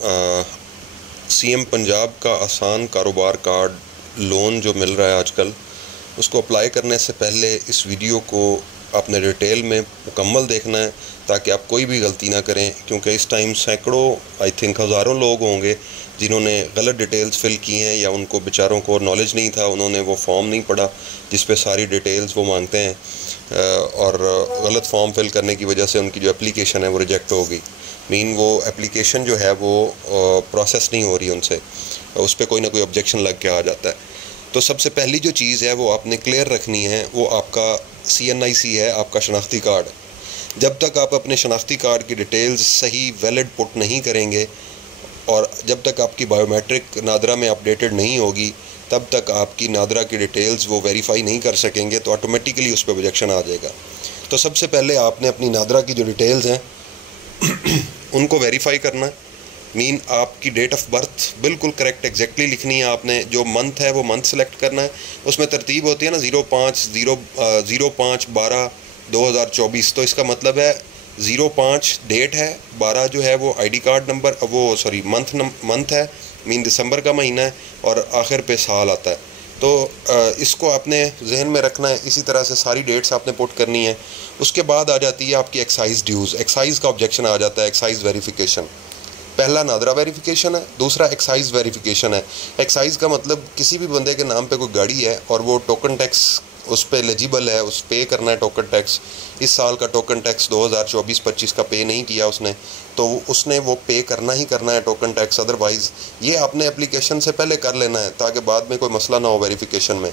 CM Punjab का आसान कारोबार कार्ड लोन जो मिल रहा है आजकल, उसको अप्लाई करने से पहले इस वीडियो को आपने डिटेल में मुकम्मल देखना है ताकि आप कोई भी गलती ना करें, क्योंकि इस टाइम सैकड़ों आई थिंक हज़ारों लोग होंगे जिन्होंने गलत डिटेल्स फ़िल की हैं या उनको बेचारों को नॉलेज नहीं था, उन्होंने वो फॉर्म नहीं पढ़ा जिस पे सारी डिटेल्स वो मांगते हैं और गलत फॉर्म फिल करने की वजह से उनकी जो एप्लीकेशन है वो रिजेक्ट हो गई। वो एप्लीकेशन जो है वो प्रोसेस नहीं हो रही उनसे, उस पर कोई ना कोई ऑब्जेक्शन लग के आ जाता है। तो सबसे पहली जो चीज़ है वो आपने क्लियर रखनी है, वो आपका CNIC है, आपका शनाख्ती कार्ड। जब तक आप अपने शनाख्ती कार्ड की डिटेल्स सही वैलिड पुट नहीं करेंगे और जब तक आपकी बायोमेट्रिक नादरा में अपडेटेड नहीं होगी, तब तक आपकी नादरा की डिटेल्स वो वेरीफाई नहीं कर सकेंगे, तो ऑटोमेटिकली उस पर ऑब्जेक्शन आ जाएगा। तो सबसे पहले आपने अपनी नादरा की जो डिटेल्स हैं उनको वेरीफाई करना। आपकी डेट ऑफ बर्थ बिल्कुल करेक्ट एग्जैक्टली लिखनी है आपने। जो मंथ है वो मंथ सेलेक्ट करना है, उसमें तरतीब होती है ना 05/12/2024। तो इसका मतलब है 05 डेट है, 12 जो है वो ID कार्ड नंबर, वो सॉरी मंथ है, दिसंबर का महीना है, और आखिर पे साल आता है। तो इसको आपने जहन में रखना है। इसी तरह से सारी डेट्स आपने पुट करनी है। उसके बाद आ जाती है आपकी एक्साइज ड्यूज़। एक्साइज का ऑब्जेक्शन आ जाता है, एक्साइज वेरिफिकेशन। पहला नादरा वेरिफिकेशन है, दूसरा एक्साइज वेरिफिकेशन है। एक्साइज का मतलब किसी भी बंदे के नाम पे कोई गाड़ी है और वो टोकन टैक्स उस पर एलिजिबल है, उस पे करना है टोकन टैक्स। इस साल का टोकन टैक्स 2024-25 का पे नहीं किया उसने, तो उसने वो पे करना ही करना है टोकन टैक्स। अदरवाइज़ ये आपने एप्लीकेशन से पहले कर लेना है ताकि बाद में कोई मसला ना हो वेरिफिकेशन में।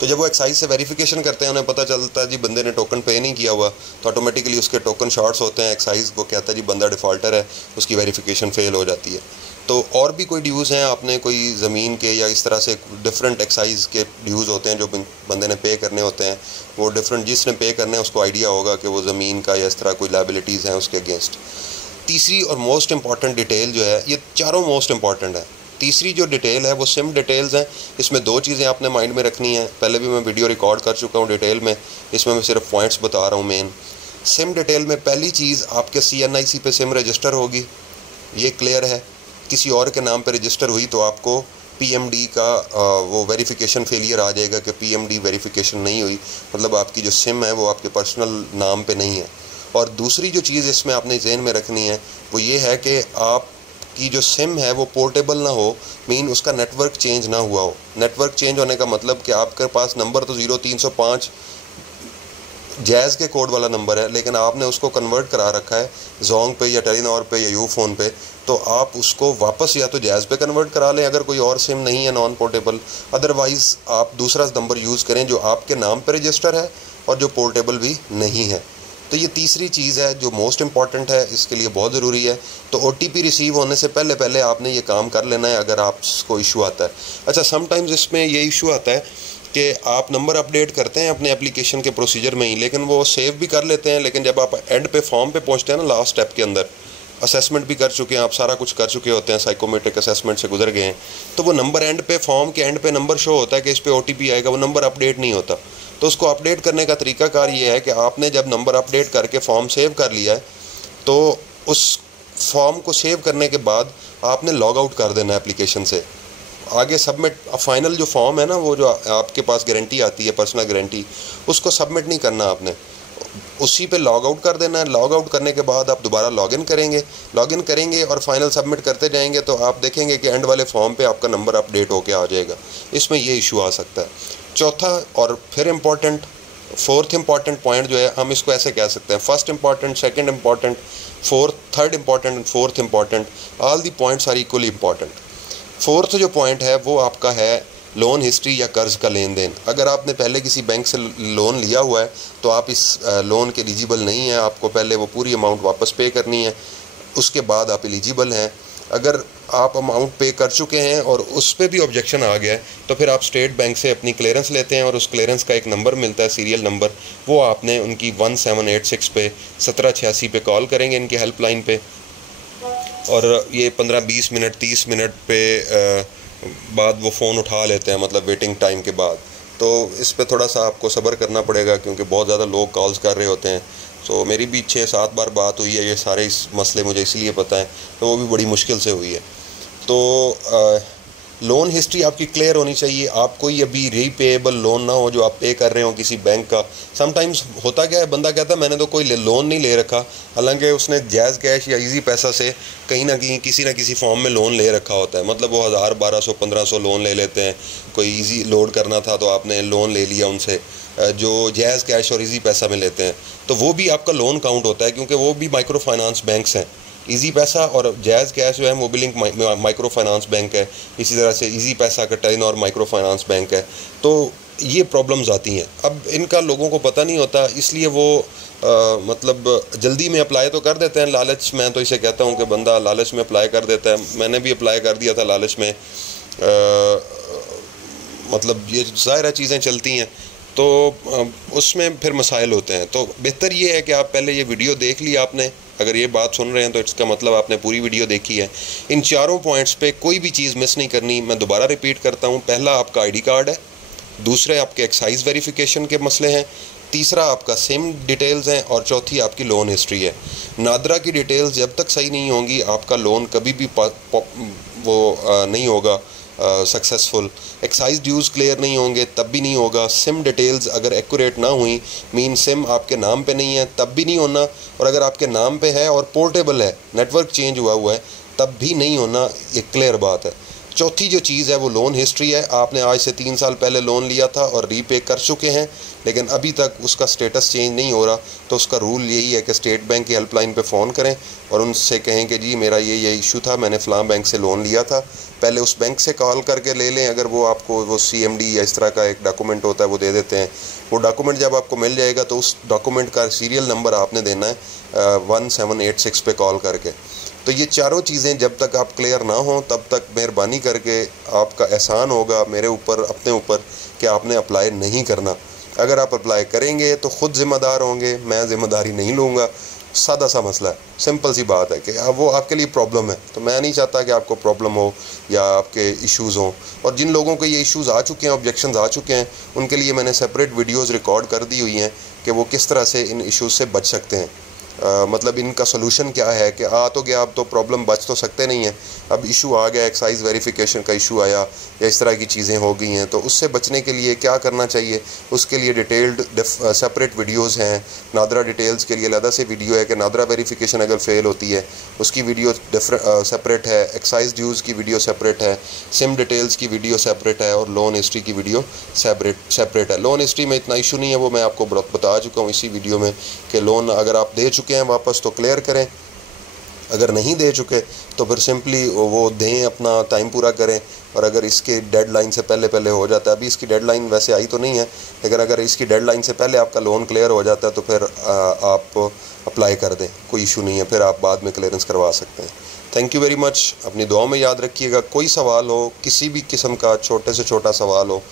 तो जब वो एक्साइज से वेरिफिकेशन करते हैं, उन्हें पता चलता है जी बंदे ने टोकन पे नहीं किया हुआ, तो ऑटोमेटिकली उसके टोकन शॉर्ट्स होते हैं। एक्साइज को कहता है जी बंदा डिफ़ॉल्टर है, उसकी वेरिफिकेशन फेल हो जाती है। तो और भी कोई ड्यूज़ हैं आपने कोई ज़मीन के या इस तरह से डिफरेंट एक्साइज के ड्यूज़ होते हैं जो बंदे ने पे करने होते हैं। वो डिफरेंट जिसने पे करने हैं उसको आइडिया होगा कि वो ज़मीन का या इस तरह कोई लायबिलिटीज़ हैं उसके अगेंस्ट। तीसरी और मोस्ट इम्पॉर्टेंट डिटेल जो है, ये चारों मोस्ट इम्पॉर्टेंट है। तीसरी जो डिटेल है वो सिम डिटेल्स हैं। इसमें दो चीज़ें आपने माइंड में रखनी है। पहले भी मैं वीडियो रिकॉर्ड कर चुका हूँ डिटेल में, इसमें मैं सिर्फ पॉइंट्स बता रहा हूँ। मेन सिम डिटेल में पहली चीज़ आपके CNIC पे सिम रजिस्टर होगी, ये क्लियर है। किसी और के नाम पे रजिस्टर हुई तो आपको PMD का वो वेरिफिकेशन फेलियर आ जाएगा कि PMD वेरिफिकेशन नहीं हुई, मतलब आपकी जो सिम है वो आपके पर्सनल नाम पे नहीं है। और दूसरी जो चीज़ इसमें आपने जहन में रखनी है वो ये है कि आपकी जो सिम है वो पोर्टेबल ना हो, उसका नेटवर्क चेंज ना हुआ हो। नेटवर्क चेंज होने का मतलब कि आपके पास नंबर तो 0305 जैज़ के कोड वाला नंबर है, लेकिन आपने उसको कन्वर्ट करा रखा है जोंग पे या टेलीनॉर पे या यूफोन पे, तो आप उसको वापस या तो जैज़ पे कन्वर्ट करा लें अगर कोई और सिम नहीं है नॉन पोर्टेबल। अदरवाइज़ आप दूसरा नंबर यूज़ करें जो आपके नाम पे रजिस्टर है और जो पोर्टेबल भी नहीं है। तो ये तीसरी चीज़ है जो मोस्ट इम्पॉर्टेंट है, इसके लिए बहुत ज़रूरी है। तो OTP रिसीव होने से पहले पहले आपने ये काम कर लेना है अगर आपको इशू आता है। अच्छा, समटाइम्स इसमें ये इशू आता है कि आप नंबर अपडेट करते हैं अपने एप्लीकेशन के प्रोसीजर में ही, लेकिन वो सेव भी कर लेते हैं, लेकिन जब आप एंड पे फॉर्म पे पहुंचते हैं ना, लास्ट स्टेप के अंदर असेसमेंट भी कर चुके हैं आप, सारा कुछ कर चुके होते हैं, साइकोमेट्रिक असेसमेंट से गुजर गए हैं, तो वो नंबर एंड पे फॉर्म के एंड पे नंबर शो होता है कि इस पे OTP आएगा, वो नंबर अपडेट नहीं होता। तो उसको अपडेट करने का तरीकाकार ये है कि आपने जब नंबर अपडेट करके फॉर्म सेव कर लिया है तो उस फॉर्म को सेव करने के बाद आपने लॉग आउट कर देना है एप्लीकेशन से। आगे सबमिट फाइनल जो फॉर्म है ना, वो जो आपके पास गारंटी आती है पर्सनल गारंटी, उसको सबमिट नहीं करना आपने, उसी पे लॉग आउट कर देना है। लॉग आउट करने के बाद आप दोबारा लॉगिन करेंगे और फाइनल सबमिट करते जाएंगे तो आप देखेंगे कि एंड वाले फॉर्म पे आपका नंबर अपडेट होके आ जाएगा। इसमें ये इशू आ सकता है। चौथा और फिर फोर्थ इम्पॉर्टेंट पॉइंट जो है, हम इसको ऐसे कह सकते हैं, first important, second important, third important and fourth important, all the points are equally important. Fourth जो पॉइंट है वो आपका है लोन हिस्ट्री या कर्ज़ का लेन देन। अगर आपने पहले किसी बैंक से लोन लिया हुआ है तो आप इस लोन के एलिजिबल नहीं हैं, आपको पहले वो पूरी अमाउंट वापस पे करनी है, उसके बाद आप एलिजिबल हैं। अगर आप अमाउंट पे कर चुके हैं और उस पर भी ऑब्जेक्शन आ गया है तो फिर आप स्टेट बैंक से अपनी क्लियरेंस लेते हैं और उस क्लियरेंस का एक नंबर मिलता है, सीरियल नंबर, वो आपने उनकी 1786 पे 1786 पे कॉल करेंगे इनकी हेल्पलाइन पे, और ये 15-20 मिनट 30 मिनट पे बाद वो फ़ोन उठा लेते हैं, मतलब वेटिंग टाइम के बाद। तो इस पे थोड़ा सा आपको सब्र करना पड़ेगा क्योंकि बहुत ज़्यादा लोग कॉल्स कर रहे होते हैं। सो मेरी भी 6-7 बार बात हुई है, ये सारे इस मसले मुझे इसलिए पता है, तो वो भी बड़ी मुश्किल से हुई है। तो लोन हिस्ट्री आपकी क्लियर होनी चाहिए। आप कोई अभी रीपेएबल लोन ना हो जो आप पे कर रहे हो किसी बैंक का। समटाइम्स होता क्या है, बंदा कहता है मैंने तो कोई लोन नहीं ले रखा, हालांकि उसने जैज़ कैश या इजी पैसा से कहीं ना कहीं किसी ना किसी फॉर्म में लोन ले रखा होता है। मतलब वो 1000, 1200, 1500 लोन ले लेते हैं। कोई इजी लोड करना था तो आपने लोन ले लिया उनसे, जो जैज़ कैश और इजी पैसा में लेते हैं, तो वो भी आपका लोन काउंट होता है, क्योंकि वो भी माइक्रो फाइनेंस बैंक्स हैं। इजी पैसा और जैज़ कैश जो है मोबिलिंक माइक्रो फाइनेंस बैंक है, इसी तरह से इजी पैसा का टेलीनॉर माइक्रो फाइनेंस बैंक है। तो ये प्रॉब्लम्स आती हैं। अब इनका लोगों को पता नहीं होता, इसलिए वो मतलब जल्दी में अप्लाई तो कर देते हैं, लालच। मैं तो इसे कहता हूँ कि बंदा लालच में अप्लाई कर देता है। मैंने भी अप्लाई कर दिया था लालच में। मतलब ये ज़ाहिर है चीज़ें चलती हैं, तो उसमें फिर मसाइल होते हैं। तो बेहतर ये है कि आप पहले ये वीडियो देख ली आपने, अगर ये बात सुन रहे हैं तो इसका मतलब आपने पूरी वीडियो देखी है। इन चारों पॉइंट्स पे कोई भी चीज़ मिस नहीं करनी। मैं दोबारा रिपीट करता हूँ, पहला आपका आईडी कार्ड है, दूसरे आपके एक्साइज वेरिफिकेशन के मसले हैं, तीसरा आपका सिम डिटेल्स हैं, और चौथी आपकी लोन हिस्ट्री है। नादरा की डिटेल्स जब तक सही नहीं होंगी आपका लोन कभी भी नहीं होगा सक्सेसफुल। एक्साइज ड्यूज़ क्लियर नहीं होंगे तब भी नहीं होगा। सिम डिटेल्स अगर एक्यूरेट ना हुई, मीन सिम आपके नाम पे नहीं है, तब भी नहीं होना। और अगर आपके नाम पे है और पोर्टेबल है, नेटवर्क चेंज हुआ है, तब भी नहीं होना। ये क्लियर बात है। चौथी जो चीज़ है वो लोन हिस्ट्री है। आपने आज से 3 साल पहले लोन लिया था और रीपे कर चुके हैं, लेकिन अभी तक उसका स्टेटस चेंज नहीं हो रहा, तो उसका रूल यही है कि स्टेट बैंक की हेल्पलाइन पे फ़ोन करें और उनसे कहें कि जी मेरा ये इशू था, मैंने फ़लाँ बैंक से लोन लिया था। पहले उस बैंक से कॉल करके ले लें। अगर वो आपको वो CMD या इस तरह का एक डॉक्यूमेंट होता है वो दे देते हैं। वो डॉक्यूमेंट जब आपको मिल जाएगा तो उस डॉक्यूमेंट का सीरियल नंबर आपने देना है 1786 पे कॉल करके। तो ये चारों चीज़ें जब तक आप क्लियर ना हों तब तक मेहरबानी करके आपका एहसान होगा मेरे ऊपर, अपने ऊपर, कि आपने अप्लाई नहीं करना। अगर आप अप्लाई करेंगे तो ख़ुद ज़िम्मेदार होंगे, मैं ज़िम्मेदारी नहीं लूँगा। सादा सा मसला है, सिंपल सी बात है कि वो आपके लिए प्रॉब्लम है। तो मैं नहीं चाहता कि आपको प्रॉब्लम हो या आपके इश्यूज़ हों। और जिन लोगों को ये इश्यूज़ आ चुके हैं, ऑब्जेक्शंस आ चुके हैं, उनके लिए मैंने सेपरेट वीडियोज़ रिकॉर्ड कर दी हुई हैं कि वो किस तरह से इन इश्यूज़ से बच सकते हैं। मतलब इनका सोल्यूशन क्या है कि आ तो गया, अब तो प्रॉब्लम बच तो सकते नहीं हैं, अब इशू आ गया, एक्साइज वेरिफिकेशन का इशू आया या इस तरह की चीज़ें हो गई हैं, तो उससे बचने के लिए क्या करना चाहिए, उसके लिए डिटेल्ड सेपरेट वीडियोस हैं। नादरा डिटेल्स के लिए अलग से वीडियो है कि नादरा वेरिफिकेशन अगर फेल होती है उसकी वीडियो सेपरेट है, एक्साइज ड्यूज़ की वीडियो सेपरेट है, सिम डिटेल्स की वीडियो सेपरेट है, और लोन हिस्ट्री की वीडियो सेपरेट है। लोन हिस्ट्री में इतना इशू नहीं है, वो मैं आपको बता चुका हूँ इसी वीडियो में कि लोन अगर आप दे चुके हैं वापस तो क्लियर करें, अगर नहीं दे चुके तो फिर सिंपली वो दें, अपना टाइम पूरा करें। और अगर इसके डेडलाइन से पहले हो जाता है, अभी इसकी डेडलाइन वैसे आई तो नहीं है, लेकिन अगर इसकी डेडलाइन से पहले आपका लोन क्लियर हो जाता है तो फिर आप अप्लाई कर दें, कोई इशू नहीं है, फिर आप बाद में क्लियरेंस करवा सकते हैं। Thank you very much. अपनी दुआ में याद रखिएगा। कोई सवाल हो, किसी भी किस्म का छोटे से छोटा सवाल हो,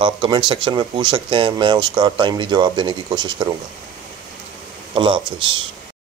आप कमेंट सेक्शन में पूछ सकते हैं, मैं उसका टाइमली जवाब देने की कोशिश करूँगा। अल्लाह हाफ़िज़।